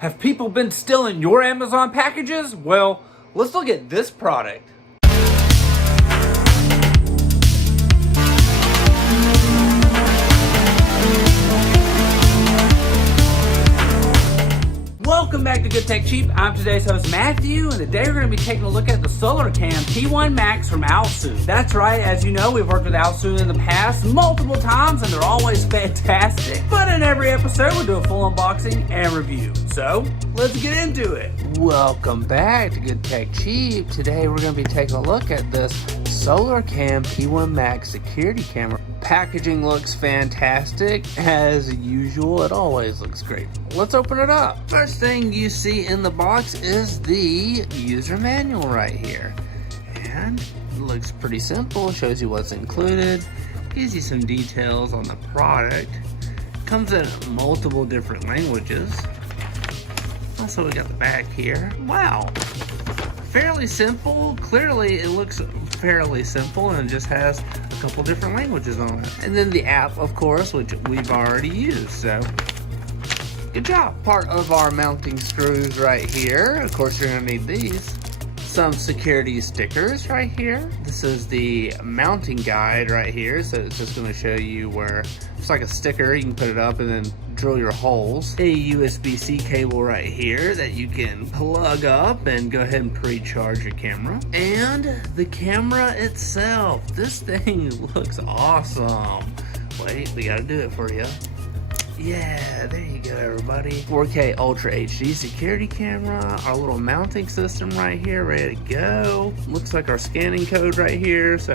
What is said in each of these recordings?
Have people been stealing your Amazon packages? Well, let's look at this product. Welcome back to Good Tech Cheap. I'm today's host Matthew, and today we're going to be taking a look at the SolarCam P1 Max from aosu. That's right, as you know, we've worked with aosu in the past multiple times, and they're always fantastic. But in every episode, we'll do a full unboxing and review. So, let's get into it. Welcome back to Good Tech Cheap. Today we're going to be taking a look at this SolarCam P1 Max security camera. Packaging looks fantastic. As usual, it always looks great. Let's open it up. First thing you see in the box is the user manual right here. And it looks pretty simple. Shows you what's included. Gives you some details on the product. Comes in multiple different languages. Also, we got the back here. Wow. Fairly simple. Clearly, it looks fairly simple and it just has a couple different languages on it. And then the app, of course, which we've already used. So, good job. Part of our mounting screws right here. Of course, you're going to need these. Some security stickers right here. This is the mounting guide right here. So, it's just going to show you where it's like a sticker. You can put it up and then drill your holes. A USB-C cable right here that you can plug up and go ahead and pre-charge your camera. And the camera itself. This thing looks awesome. Wait, we gotta do it for you. Yeah, there you go, everybody. 4K Ultra HD security camera. Our little mounting system right here, ready to go. Looks like our scanning code right here. So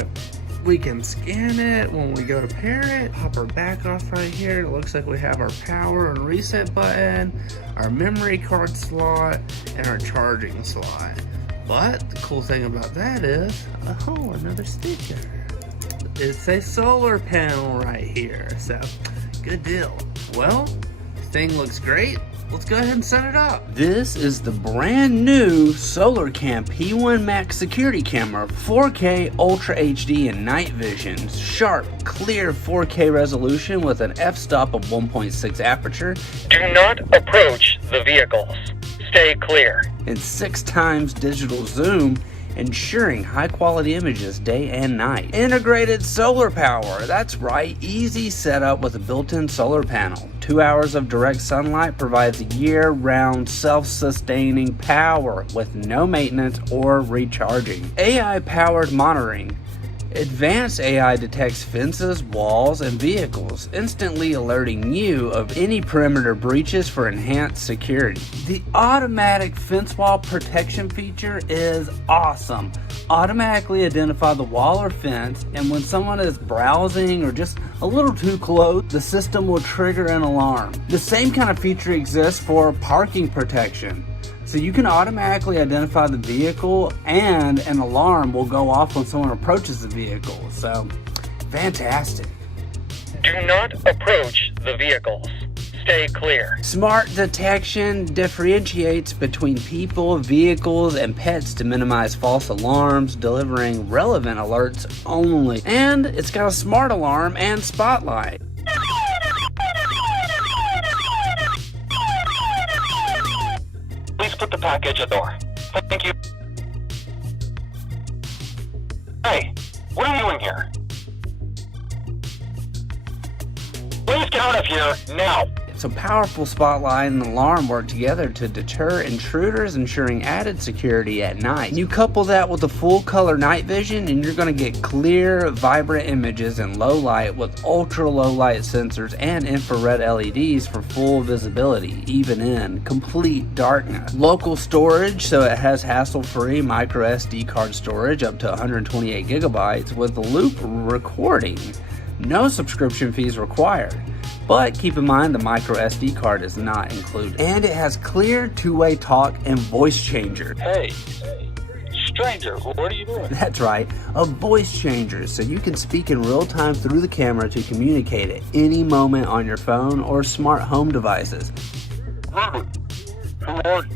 we can scan it when we go to pair it. Pop our back off right here. It looks like we have our power and reset button, our memory card slot, and our charging slot. But the cool thing about that is, oh, another sticker. It's a solar panel right here. So, good deal. Well, this thing looks great. Let's go ahead and set it up. This is the brand new SolarCam P1 Max security camera, 4K Ultra HD and night vision, sharp, clear 4K resolution with an f-stop of 1.6 aperture. Do not approach the vehicles. Stay clear. And 6 times digital zoom, ensuring high quality images day and night. Integrated solar power, that's right, easy setup with a built-in solar panel. 2 hours of direct sunlight provides year-round self-sustaining power with no maintenance or recharging. AI-powered monitoring. Advanced AI detects fences, walls, and vehicles, instantly alerting you of any perimeter breaches for enhanced security. The automatic fence wall protection feature is awesome. Automatically identify the wall or fence, and when someone is browsing or just a little too close, the system will trigger an alarm. The same kind of feature exists for parking protection. So you can automatically identify the vehicle and an alarm will go off when someone approaches the vehicle. So, fantastic. Do not approach the vehicles. Stay clear. Smart detection differentiates between people, vehicles, and pets to minimize false alarms, delivering relevant alerts only. And it's got a smart alarm and spotlight. Please put the package at the door. Thank you. Hey, what are you doing here? Please get out of here now. So powerful spotlight and alarm work together to deter intruders, ensuring added security at night. You couple that with the full color night vision and you're going to get clear, vibrant images in low light with ultra low light sensors and infrared LEDs for full visibility, even in complete darkness. Local storage, so it has hassle-free micro SD card storage up to 128 gigabytes with loop recording. No subscription fees required. But keep in mind the micro SD card is not included. And it has clear two-way talk and voice changer. Hey, stranger, what are you doing? That's right, a voice changer, so you can speak in real time through the camera to communicate at any moment on your phone or smart home devices. Robert, who are you?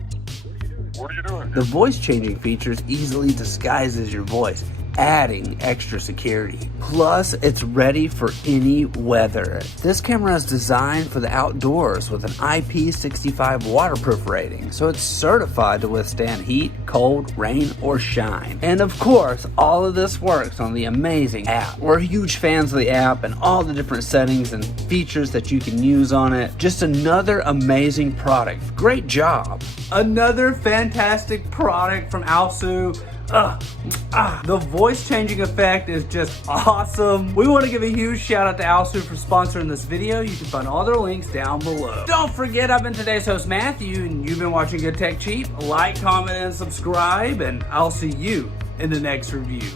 What are you doing? The voice changing features easily disguises your voice, adding extra security. Plus, it's ready for any weather. This camera is designed for the outdoors with an IP65 waterproof rating, so it's certified to withstand heat, cold, rain, or shine. And of course, all of this works on the amazing app. We're huge fans of the app and all the different settings and features that you can use on it. Just another amazing product. Great job. Another fantastic product from aosu. The voice changing effect is just awesome. We want to give a huge shout out to aosu for sponsoring this video. You can find all their links down below. Don't forget, I've been today's host Matthew, and you've been watching Good Tech Cheap. Like, comment, and subscribe, and I'll see you in the next review.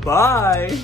Bye.